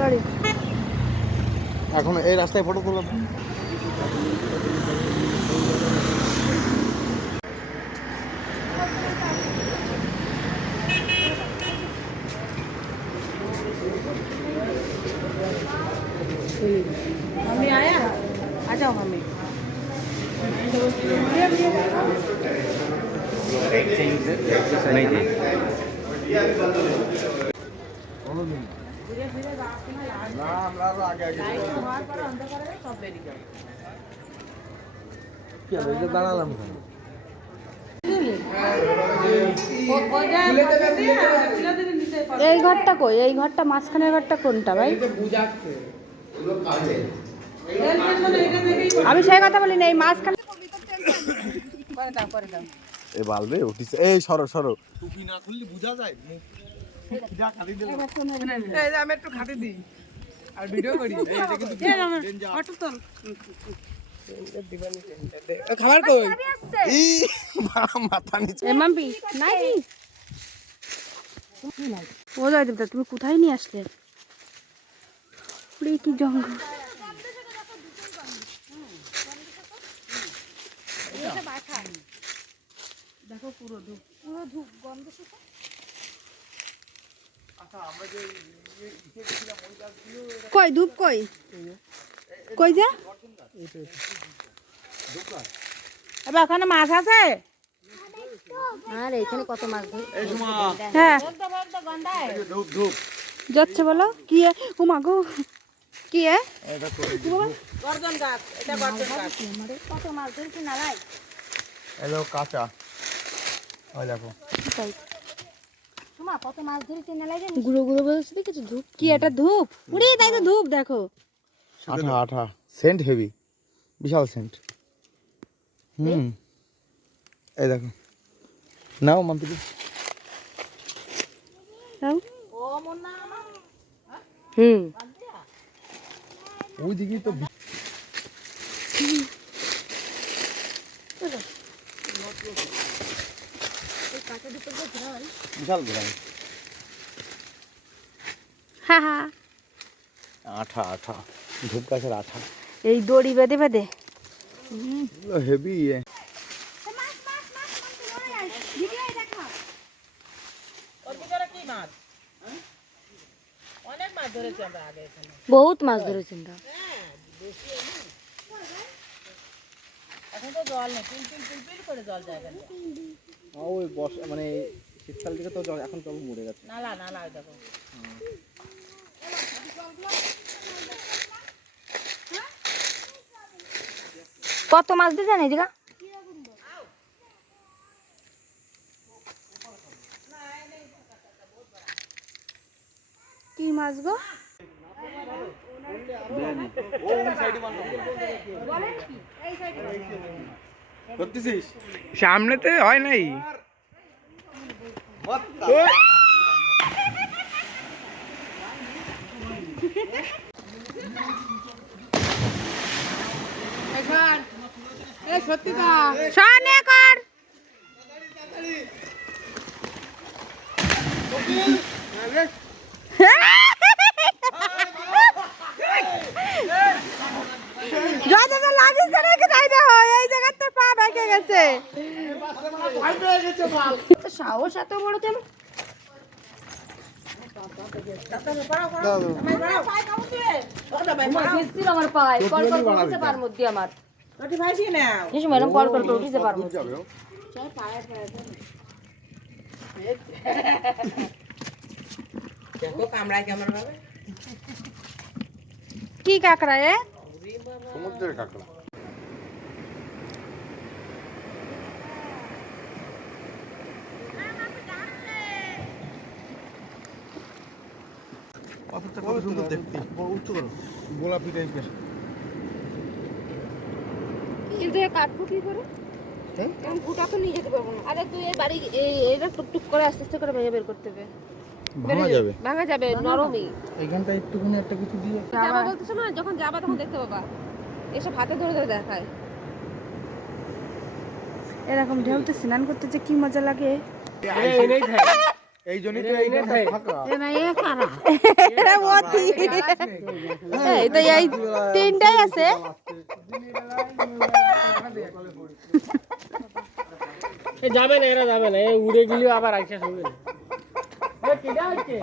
গাড়ি এখন এই রাস্তায় ফটো তুলো। मम्मी आया आ जाओ मम्मी नहीं जी দাঁড়ালাম এই ঘরটা কই? এই ঘরটা মাঝখানের ঘরটা কোনটা ভাই? আমি সেই কথা বলি না, এই মাঝখানে এ বালবে উঠিছে। এই সরো সরো, টুপি না খুললে বোঝা যায় মুখ। আমি একটু খাটি দিই আর ভিডিও করি। খাবার কই? মাথা নিচে মাম্পি নাই ও জয়দেবদা, তুমি কোথায় নিয়ে আসলে? কি জঙ্গল! দেখো পুরো ধূপ, পুরো ধূপ গন্ধ শুকা। কই ধূপ কই? কই যা? এবার ওখানে মাছ আছে। আর এখানে কত মাছ ধরে? হ্যাঁ যাচ্ছে বলো কি? ও মা গো কি? গর্জন গাছ, এটা গর্জন গাছ। কত মাছ ধরেছে নালাই। এলো কাঁচা। ওই দেখো তোমা কত মাছ ধরেছে নালাই জানি। গুঁড়ো গুঁড়ো বলছে দেখেছো ধূপ? কি এটা ধূপ? উড়ি তাই তো ধূপ দেখো। আঠা আঠা, সেন্ট হেভি, বিশাল সেন্ট। এই দেখো নাও মাম্পি নাও। ওই দিকেই তো বিশাল গ্রাম। হ্যাঁ হ্যাঁ আঠা আঠা, ধূপ গাছের আঠা। এই দড়ি বেঁধে বেঁধে হেভি। বহুত মাছ ধরেছেন। এখন তো জল নেই, পিলপিল করে জল যায়। ওই বর্ষা মানে শীতকাল থেকে তো এখন জল মরে গেছে। নালা নালা দেখো। কত মাছ দিয়ে জানি দিগা? কি মাছ গো? সামনেতে হয় নাই। সত্যি তো শোনে কর। সাহস এত বড় কেন? আমার পায় কল করতে পার মধ্যে আমার ম্যাডাম কল করে উঠিতে পারবো। কি কাঁকড়া? সমুদ্রের কাঁকড়া। কত সুন্দর দেখতে, উঁচু করো, গোলাপি টাইপের। কিন্তু কাটবো কি করে? এরকম ফুটা তো নিয়ে যেতে পারবো না। আরে তুই এই বাড়ি এটা টুকটুক করে আস্তে আস্তে করে ভেঙে বের করতে হবে। ভাঙা যাবে নরমই। এইখানটা একটুখানি একটা কিছু দিয়ে যাবা বলতেছ না, যখন যাবা তখন দেখতে পাবা। এসব হাতে ধরে ধরে দেখায়। এরকম ঢেউতে স্নান করতে যে কি মজা লাগে। এই জন্যই তো এইখানটা ফাঁকা। এটা মতি এই তো এই তিনটাই আছে। যাবে না, এরা যাবে না, উড়ে গেলেও আবার আইসা শুনবে। কিটা হচ্ছে